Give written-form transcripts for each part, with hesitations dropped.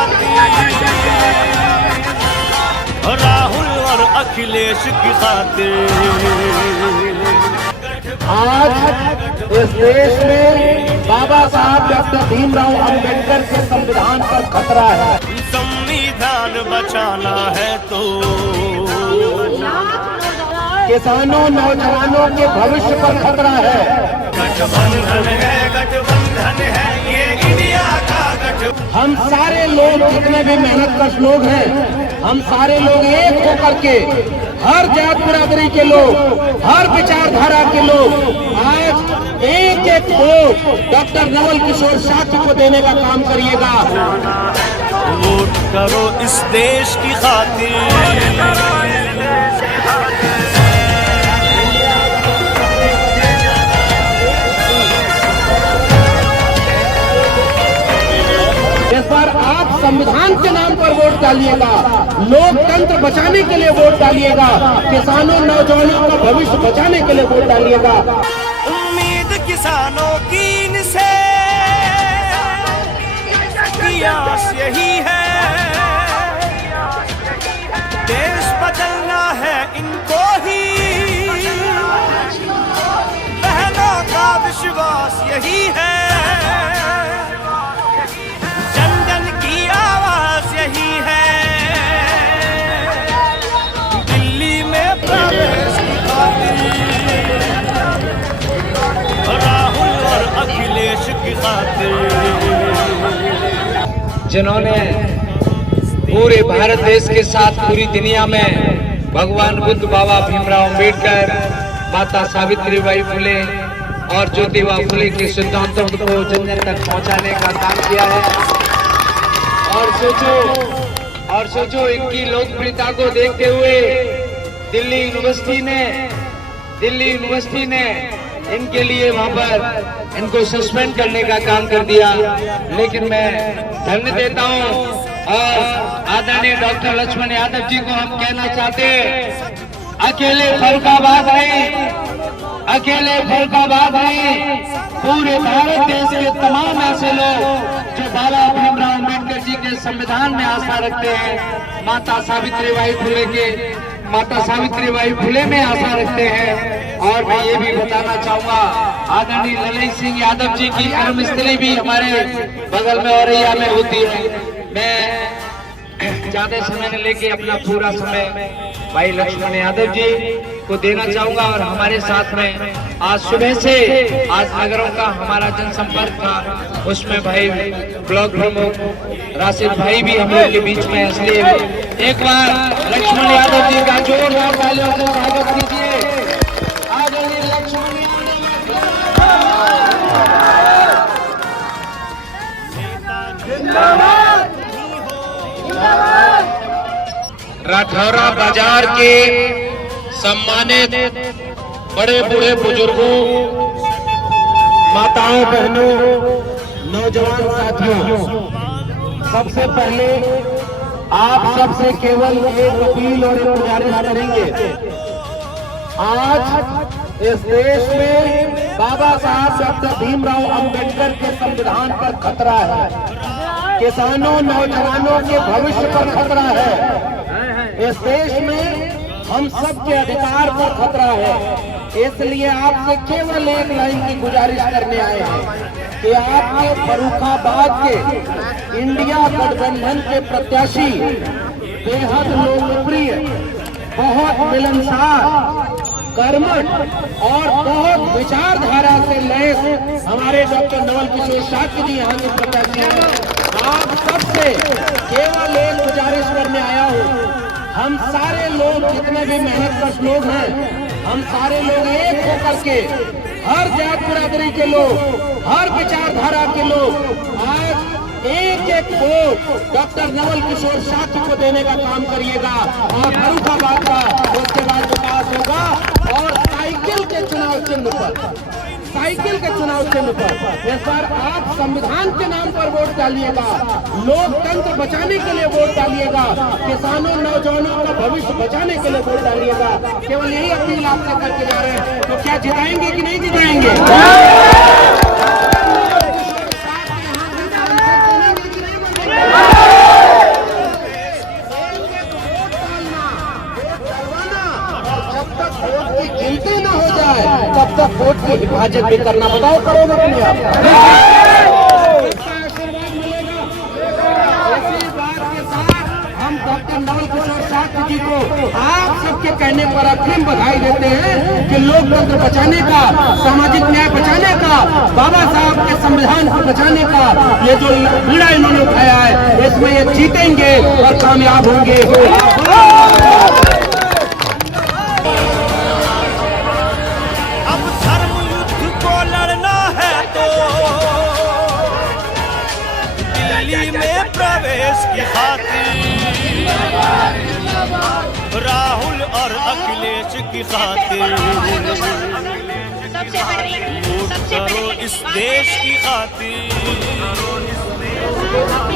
खातिर, राहुल और अखिलेश की खातिर। आज इस देश में बाबा साहब डॉक्टर भीमराव अंबेडकर के संविधान पर खतरा है। संविधान बचाना है तो किसानों नौजवानों के भविष्य पर खतरा है। गठबंधन है, गठबंधन है, ये इंडिया का गठबंधन। हम सारे लोग जितने भी मेहनतकश लोग हैं, हम सारे लोग एक होकर के, हर जात बिरादरी के लोग, हर विचारधारा के लोग आज एक एक वोट डॉक्टर नवल किशोर शाक्य को देने का काम करिएगा। वोट करो इस देश की खातिर। इस बार आप संविधान के नाम पर वोट डालिएगा, लोकतंत्र बचाने के लिए वोट डालिएगा, किसानों नौजवानों का भविष्य बचाने के लिए वोट डालिएगा। उम्मीद किसानों की इनसे आस यही है, देश बदलना है इनको ही, बहनों का विश्वास यही है, यही है, दिल्ली में प्रवेश की खातिर, राहुल और अखिलेश की खातिर। जिन्होंने पूरे भारत देश के साथ पूरी दुनिया में भगवान बुद्ध, बाबा भीमराव अंबेडकर, माता सावित्रीबाई फुले और ज्योतिबा फुले के सिद्धांतों को जन जन तक पहुंचाने का काम किया है। और सोचो इनकी लोकप्रियता को देखते हुए दिल्ली यूनिवर्सिटी ने इनके लिए वहां पर इनको सस्पेंड करने का काम कर दिया। लेकिन मैं धन्य देता हूं और आदरणीय डॉक्टर लक्ष्मण यादव जी को हम कहना चाहते हैं, अकेले फर्रुखाबाद नहीं, पूरे भारत देश के तमाम ऐसे लोग जो बाबा भीमराव अंबेडकर जी के संविधान में आस्था रखते हैं, माता सावित्रीबाई फुले में आस्था रखते हैं। और मैं ये भी बताना चाहूंगा, आदरणीय ललित सिंह यादव जी की कर्मस्थली भी हमारे बगल में औरैया में होती है। मैं ज्यादा समय न लेके अपना पूरा समय भाई लक्ष्मण यादव जी को देना चाहूंगा। और हमारे साथ में आज सुबह से आज नगरों का हमारा जनसंपर्क था, उसमें भाई ब्लॉक प्रमुख राशिद भाई भी हम लोग के बीच में, इसलिए एक बार लक्ष्मण यादव जी का जोरदार तालियों से स्वागत कीजिए। आदरणीय लक्ष्मण राठौरा बाजार के सम्मानित बड़े बूढ़े बुजुर्गों, माताओं, बहनों, नौजवान साथियों, सबसे पहले आप सबसे केवल एक अपील और एक गुजारिश करेंगे। आज इस देश में बाबा साहब डॉक्टर भीमराव अंबेडकर के संविधान पर खतरा है, किसानों नौजवानों के भविष्य पर खतरा है, इस देश में हम सब के अधिकार पर खतरा है। इसलिए आपसे केवल एक लाइन की गुजारिश करने आए हैं कि आपके फर्रुखाबाद के इंडिया गठबंधन के प्रत्याशी बेहद लोकप्रिय, बहुत मिलनसार, कर्मठ और बहुत विचारधारा से लैस हमारे डॉक्टर नवल किशोर शाक्य जी यहाँ के प्रत्याशी हैं। आप सबसे केवल एक गुजारिश करने आया हूँ, हम सारे लोग जितने भी मेहनतकश लोग हैं, हम सारे लोग एक होकर के, हर जात बिरादरी के लोग, हर विचारधारा के लोग आज एक एक वोट डॉक्टर नवल किशोर शाक्य को देने का काम करिएगा। और फर्रुखाबाद का उसके बाद विकास होगा। और साइकिल के चुनाव चिन्ह पर इस बार आप संविधान के नाम पर वोट डालिएगा, लोकतंत्र बचाने के लिए वोट डालिएगा, किसानों नौजवानों का भविष्य बचाने के लिए वोट डालिएगा। केवल यही अपील आपसे करके जा रहे हैं। तो क्या जिताएंगे कि नहीं जिताएंगे? तब तक वोट की हिफाजत भी करना। बताओ करोगे कि नहीं आप? इसी बात के साथ हम डॉक्टर नवल किशोर शास्त्री जी को आप सबके कहने पर अग्रिम बधाई देते हैं कि लोकतंत्र बचाने का, सामाजिक न्याय बचाने का, बाबा साहब के संविधान को बचाने का ये जो बीड़ा इन्होंने उठाया है, इसमें ये जीतेंगे और कामयाब होंगे। अब धर्म युद्ध को लड़ना है तो दिल्ली में प्रवेश की खातिर, राहुल और अखिलेश की खातिर, वोट करो इस देश की खातिर।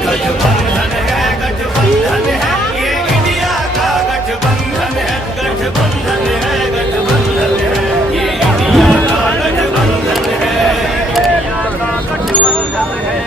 गठबंधन है, गठबंधन है, ये इंडिया का गठबंधन है, गठबंधन है, गठबंधन है, ये इंडिया का गठबंधन है, इंडिया का गठबंधन है।